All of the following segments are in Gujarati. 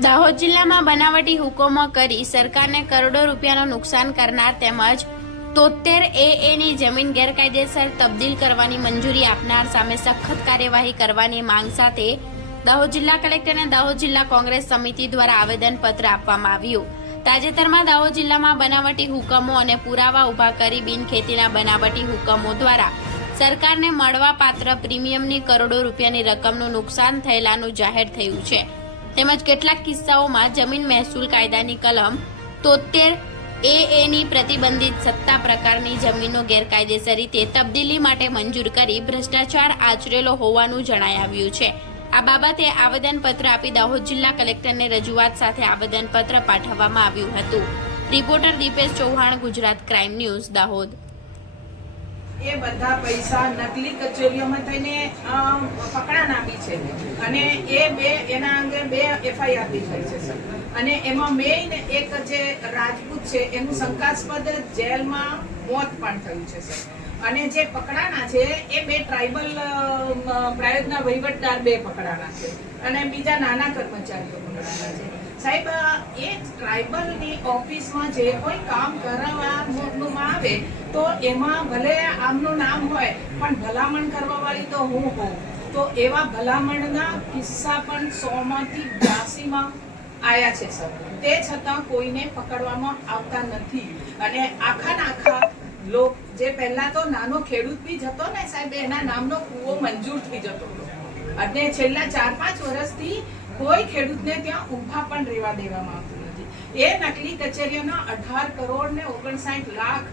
દાહોદ જિલ્લામાં બનાવટી હુકમો કરી સરકારને કરોડો રૂપિયાનું નુકસાન કરનાર તેમજ 73 AA ની જમીન ગેરકાયદેસર તબદીલ કરવાની મંજૂરી આપનાર સામે સખત કાર્યવાહી કરવાની માંગ સાથે દાહોદ જિલ્લા કલેક્ટરને દાહોદ જિલ્લા કોંગ્રેસ સમિતિ દ્વારા આવેદનપત્ર આપવામાં આવ્યું। તાજેતરમાં દાહોદ જિલ્લામાં બનાવટી હુકમો અને પુરાવા ઉભા કરી બિનખેતીના બનાવટી હુકમો દ્વારા સરકારને મળવાપાત્ર પ્રીમિયમની કરોડો રૂપિયાની રકમનું નુકસાન થયેલાનું જાહેર થયું છે। તેમજ કેટલાક કિસ્સાઓમાં જમીન મહેસૂલ કાયદાની કલમ 73 AA ની પ્રતિબંધિત સત્તા પ્રકારની જમીનો ગેરકાયદેસર રીતે તબદીલી માટે મંજૂર કરી ભ્રષ્ટાચાર આચરેલો હોવાનું જણાઈ આવ્યું છે। આ બાબતે આવેદનપત્ર આપી દાહોદ જિલ્લા કલેક્ટરને રજૂઆત સાથે આવેદનપત્ર પાઠવવામાં આવ્યું હતું। Reporter Dipesh Chauhan, Gujarat crime news, Dahod. એ બધા પૈસા નકલી કચેરીઓમાં થઈને પકડાના બી છે અને એના અંગે 2 FIR બી થઈ છે સર। અને એમાં મેઇન એક જે રાજપૂત છે એનું શંકાસ્પદ જેલમાં મોત પણ થયું છે સર। અને જે પકડાના છે એ 2 ટ્રાઇબલ પ્રાયોજના વહીવટદાર 2 પકડાના છે અને બીજા નાના કર્મચારીઓ પકડાના છે સાહેબ। એ ટ્રાઇબલની ઓફિસમાં જે કોઈ કામ કરાવવાનું આવે તો એમાં ભલે આમનું નામ હોય પણ ભલામણ કરવા વાળી તો હું હોઉં, તો એવા ભલામણના કિસ્સા પણ 100 માંથી 82 આવ્યા છે સર। તે છતાં કોઈને પકડવામાં આવતા નથી અને આખા લોક જે પહેલા તો નાનો ખેડૂત બી જતો ને સાહેબ, એના નામનો કૂવો મંજૂર થઈ જતો હતો અને છેલ્લા 4-5 વર્ષથી કોઈ ખેડૂતને ત્યાં ઊભા પણ રહેવા દેવામાં આવતું નથી। એ નકલી કચેરીઓના 18 કરોડ ને 59 લાખ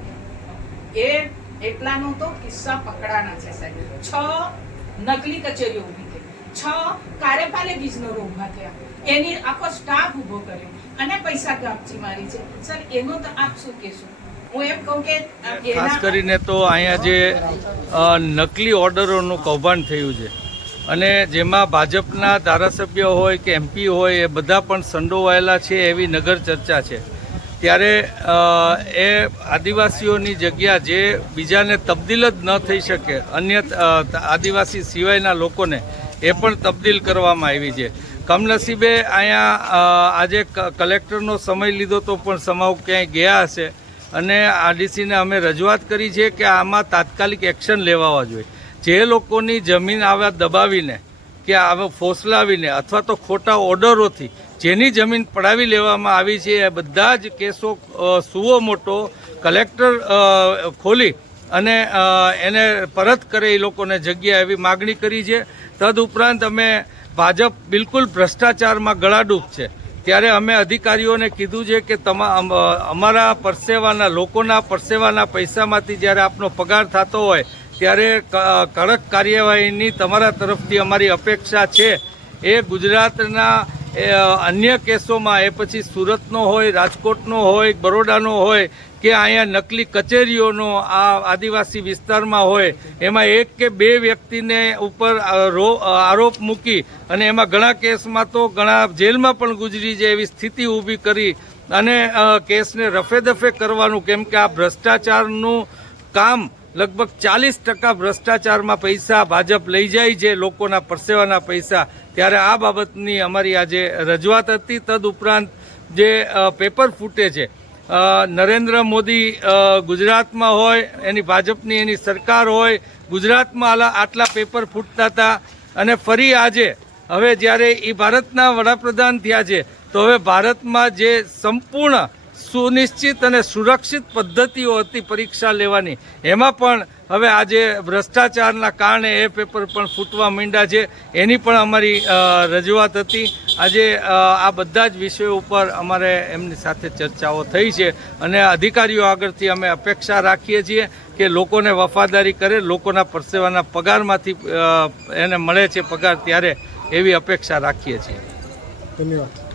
એટલાનો તો કિસ્સા પકડાના છે સાહેબ। 6 નકલી કચેરીઓ ઊભી થઈ, 6 કાર્યપાલક ઇજનેરો ઊભા થયા, એની આખો સ્ટાફ ઊભો કર્યો અને પૈસા કાપચી મારી છે સર। એનો તો આપ શું કહેશો? હું એમ કહું કે ખાસ કરીને તો અહીંયા જે નકલી ઓર્ડરોનું કૌભાંડ થયું છે અને જેમાં ભાજપના ધારાસભ્ય હોય કે MP હોય એ બધા પણ સંડોવાયેલા છે એવી નગર ચર્ચા છે। ત્યારે એ આદિવાસીઓની જગ્યા જે બીજાને તબદીલ જ ન થઈ શકે, અન્ય આદિવાસી સિવાયના લોકોને એ પણ તબદીલ કરવામાં આવી છે। કમનસીબે અહીંયા આજે કલેક્ટરનો સમય લીધો તો પણ સમાવ ક્યાંય ગયા હશે અને RDCને અમે રજૂઆત કરી છે કે આમાં તાત્કાલિક એક્શન લેવા જોઈએ। જે લોકોની જમીન આવા દબાવીને કે આવા ફોસલાવીને અથવા તો ખોટા ઓર્ડરોથી જેની જમીન પડાવી લેવામાં આવી છે એ બધા જ કેસો સુઓ મોટો કલેક્ટર ખોલી અને એને પરત કરે એ લોકોને જગ્યા એવી માગણી કરી છે। તદુપરાંત અમે ભાજપ બિલકુલ ભ્રષ્ટાચારમાં ગળાડૂબ છે, ત્યારે અમે અધિકારીઓને કીધું છે કે અમારા પરસેવાના લોકોના પરસેવાના પૈસામાંથી જ્યારે આપનો પગાર થતો હોય ત્યારે કડક કાર્યવાહીની તમારા તરફથી અમારી અપેક્ષા છે। એ ગુજરાતના અન્ય કેસોમાં એ પછી સુરતનો હોય, રાજકોટનો હોય, બરોડાનો હોય કે અહીંયા નકલી કચેરીઓનો આ આદિવાસી વિસ્તારમાં હોય, એમાં 1 કે 2 વ્યક્તિને ઉપર આરોપ મૂકી અને એમાં ઘણા કેસમાં તો ઘણા જેલમાં પણ ગુજરી જાય એવી સ્થિતિ ઊભી કરી અને કેસને રફેદફે કરવાનું, કેમ કે આ ભ્રષ્ટાચારનું કામ લગભગ 40% ભ્રષ્ટાચારમાં પૈસા ભાજપ લઈ જાય છે, લોકોના પરસેવાના પૈસા। ત્યારે આ બાબતની અમારી આજે રજૂઆત હતી। તદુપરાંત જે પેપર ફૂટે છે, નરેન્દ્ર મોદી ગુજરાતમાં હોય, એની ભાજપની એની સરકાર હોય, ગુજરાતમાં આટલા પેપર ફૂટતા હતા અને ફરી આજે હવે જ્યારે એ ભારતના વડાપ્રધાન થયા છે તો હવે ભારતમાં જે સંપૂર્ણ સુનિશ્ચિત અને સુરક્ષિત પદ્ધતિઓ હતી પરીક્ષા લેવાની, એમાં પણ હવે આજે ભ્રષ્ટાચારના કારણે એ પેપર પણ ફૂટવા માંડ્યા છે। એની પણ અમારી રજૂઆત હતી। આજે આ બધા જ વિષયો ઉપર અમારે એમની સાથે ચર્ચાઓ થઈ છે અને અધિકારીઓ આગળથી અમે અપેક્ષા રાખીએ છીએ કે લોકોને વફાદારી કરે, લોકોના પરસેવાના પગારમાંથી એને મળે છે પગાર, ત્યારે એવી અપેક્ષા રાખીએ છીએ। ધન્યવાદ।